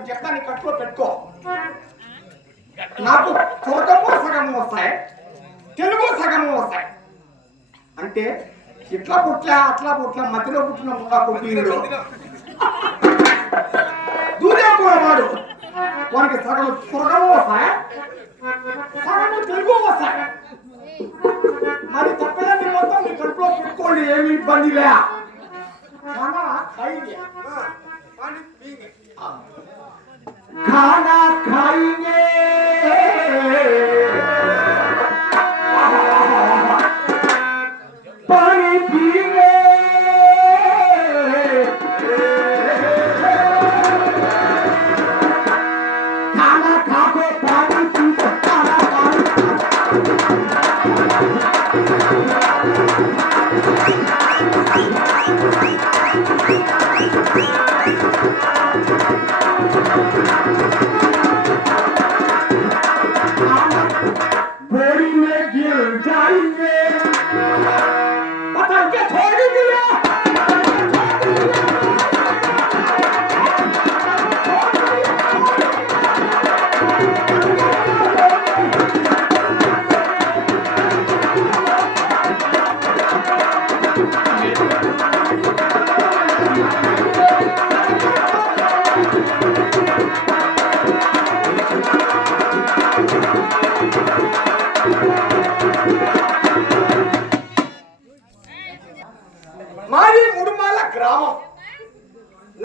కొంచెం చెప్తాను కట్టులో పెట్టుకో. నాకు చూడటము సగము వస్తాయి. తెలుగు సగము వస్తాయి. అంటే ఇట్లా పుట్ల అట్లా పుట్ల మధ్యలో పుట్టిన ముక్క పుట్టినడు దూదే వానికి సగం సగము వస్తాయి. సగము తెలుగు వస్తాయి. మరి తప్పదని మొత్తం మీ కడుపులో పెట్టుకోండి ఏమి ఇబ్బంది లే. 가나 가이네. 빨리 비네. 가나 가고 빨리 비고 가나 가고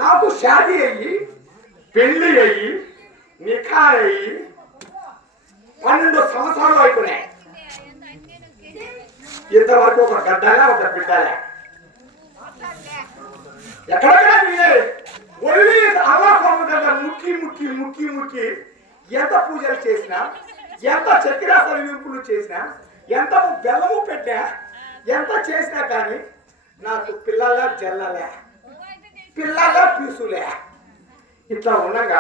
నాకు షాదీ అయ్యి పెళ్ళి అయ్యి నిఖా అయ్యి పన్నెండు సంవత్సరాలు అయిపోయినాయి. ఇంతవరకు ఒక గడ్డలే ఒక బిడ్డలే. ఎక్కడెక్కడ తిరిగారు ఒళ్ళి అల్లా దగ్గర ముక్కి ముక్కి ముక్కి ముక్కి ఎంత పూజలు చేసినా ఎంత చక్కెర సరివింపులు చేసినా ఎంత బెల్లము పెట్టా ఎంత చేసినా కానీ నాకు పిల్లల జల్లలే. పిల్లల పీసులే. ఇట్లా ఉండగా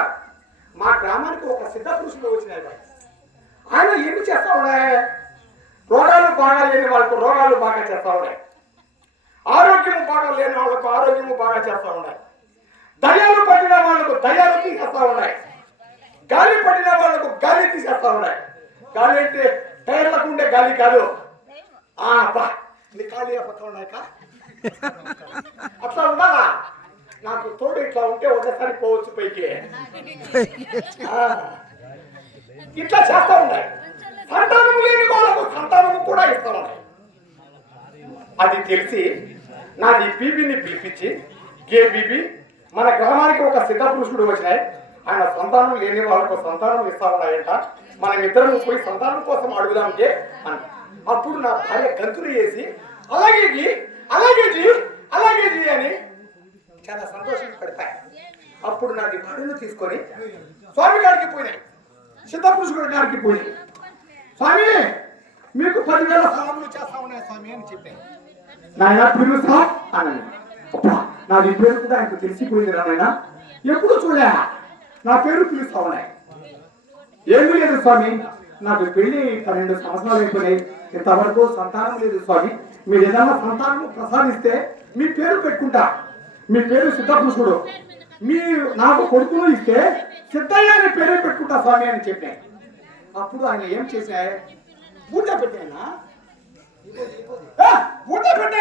మా గ్రామానికి ఒక సిద్ధ పురుషుడు వచ్చినాడు ఆయన ఏమి చేస్తా ఉన్నాయి రోగాలు బాగా లేని వాళ్ళకు రోగాలు బాగా చేస్తా ఉన్నాయి ఆరోగ్యము బాగా లేని వాళ్ళకు ఆరోగ్యము బాగా చేస్తా ఉన్నాయి దయ్యాలు పట్టిన వాళ్ళకు దయ్యాలు తీసేస్తా ఉన్నాయి గాలి పట్టిన వాళ్ళకు గాలి తీసేస్తా ఉన్నాయి గాలి అంటే టైర్లకు ఉండే గాలి కాదు. ఆ బా నీ ఖాళీ పక్కన ఉన్నాయక అట్లా ఉండాలా? నాకు తోడు ఇట్లా ఉంటే ఒకసారి పోవచ్చు పైకి. ఇట్లా చేస్తా ఉన్నాయి సంతానము లేని వాళ్ళకు సంతానము కూడా ఇస్తా ఉన్నాయి అది తెలిసి నాది బీబీని పిలిపించి గే బీబీ మన గ్రామానికి ఒక సిద్ధ పురుషుడు వచ్చినాయి. ఆయన సంతానం లేని వాళ్ళకు సంతానం ఇస్తా ఉన్నాయంట మనం ఇద్దరం పోయి సంతానం కోసం అడుగుదాం గే అని. అప్పుడు నా భార్య గంతులు వేసి అలాగే అలాగే అలాగే అని చాలా సంతోషం పడతాయి అప్పుడు నాది భార్యను తీసుకొని స్వామి గారికి పోయినాయి. సిద్ధ పురుషుడు గారికి పోయినాయి. స్వామి మీకు పదివేల సలాములు చేస్తా ఉన్నాయి స్వామి అని చెప్పాను నాయన పిలుస్తా అన్నాను అబ్బా నాది పేరు కూడా ఆయనకు తెలిసిపోయింది రా నాయన. ఎప్పుడు చూడా నా పేరు పిలుస్తా ఉన్నాయి. ఏమి లేదు స్వామి. నాకు పెళ్ళి పన్నెండు సంవత్సరాలు అయిపోయినాయి. ఇంతవరకు సంతానం లేదు స్వామి. మీరు ఏదైనా సంతానం ప్రసాదిస్తే మీ పేరు పెట్టుకుంటా. మీ పేరు సిద్ధపురుషుడు మీ నాకు కొడుకును ఇస్తే సిద్ధయ్య అనే పేరే పెట్టుకుంటా స్వామి అని చెప్పాను అప్పుడు ఆయన ఏం చేశాయి బూట పెట్టానా? బూట పెట్టా